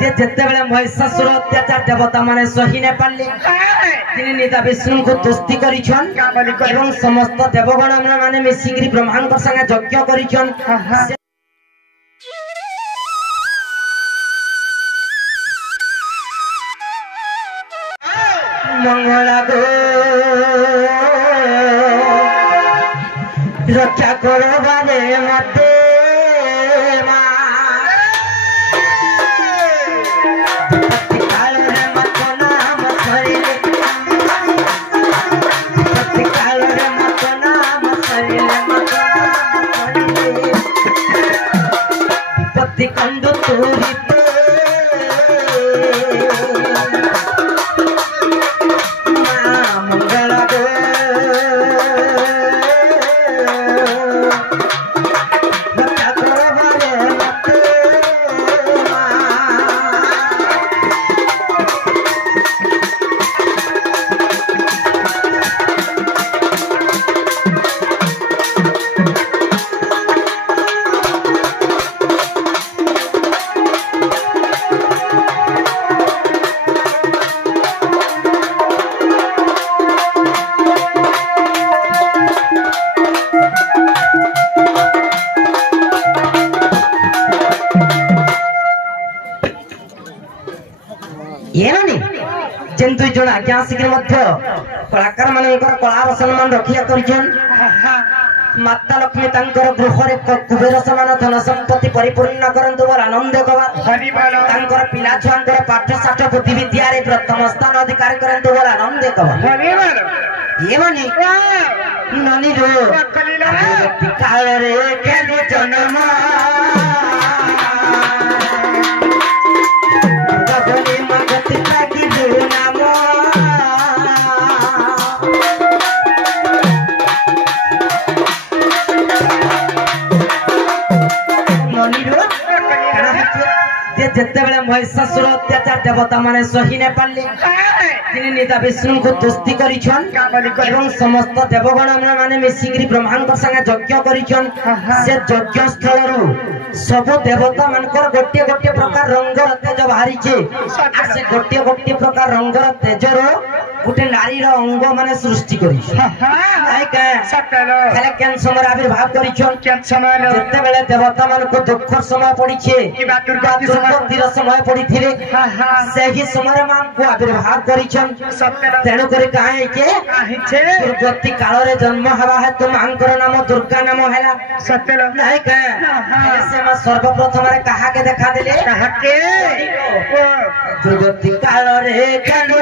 जे जेतेबेले महिषासुर अत्याचार देवता माने सही ने पारले तिनि निता विष्णु को तुष्टि करिछन एवं समस्त देवगण माने मिसिगिरी ब्रह्मांड संगे यज्ञ करिछन मंगला गो रक्षा करो बारे मते कंदो तोरी मंगला गो रक्षा करो बारे मते जेन्तु जन आज्ञा शीघ्र मध्य कलाकार मानकर कलार सम्मान रक्षा करिछन माता लक्ष्मी तांकर गृहरे कुबेर समान धन संपत्ति परिपूर्ण करंतु बोल आनंद कवा तांकर पिला छुआंकर पाठ साठ बुद्धि विद्या रे प्रथम स्थान अधिकार करंतु बोल आनंद कवा ये माने ननी रो काल रे केनु जन्म गगने मगति ताकी नाम जेतेबेले महिषासुर अत्याचार देवता माने सही ने पारले तिनि निता विष्णु को तुष्टि करिछन एवं समस्त देवगण माने मिसिगिरी ब्रह्मांड संगे यज्ञ करिछन से यज्ञ स्थल रु सब देवता मानकर गोटे गोटे प्रकार रंगर तेज बाहरी छे आ से गोटे गोटे प्रकार रंगर तेज रो गोटे नारी रो अंग माने सृष्टि करि नाइ के सकलो खाली केन समय आविर्भाव करिछन केन समय जेतेबेले देवता मान को दुख समय पड़ी छे दुर्गतिर समय पड़ी थिले सेही समय मान को आविर्भाव करिछन तेनु करे काहे के दुर्गति काल रे जन्म हवा है तुम अंकर नाम दुर्गा नाम हैला सत्यलो नाइ के से मा सर्वप्रथम रे कहा के देखा देले कहा के दुर्गति काल रे जन्म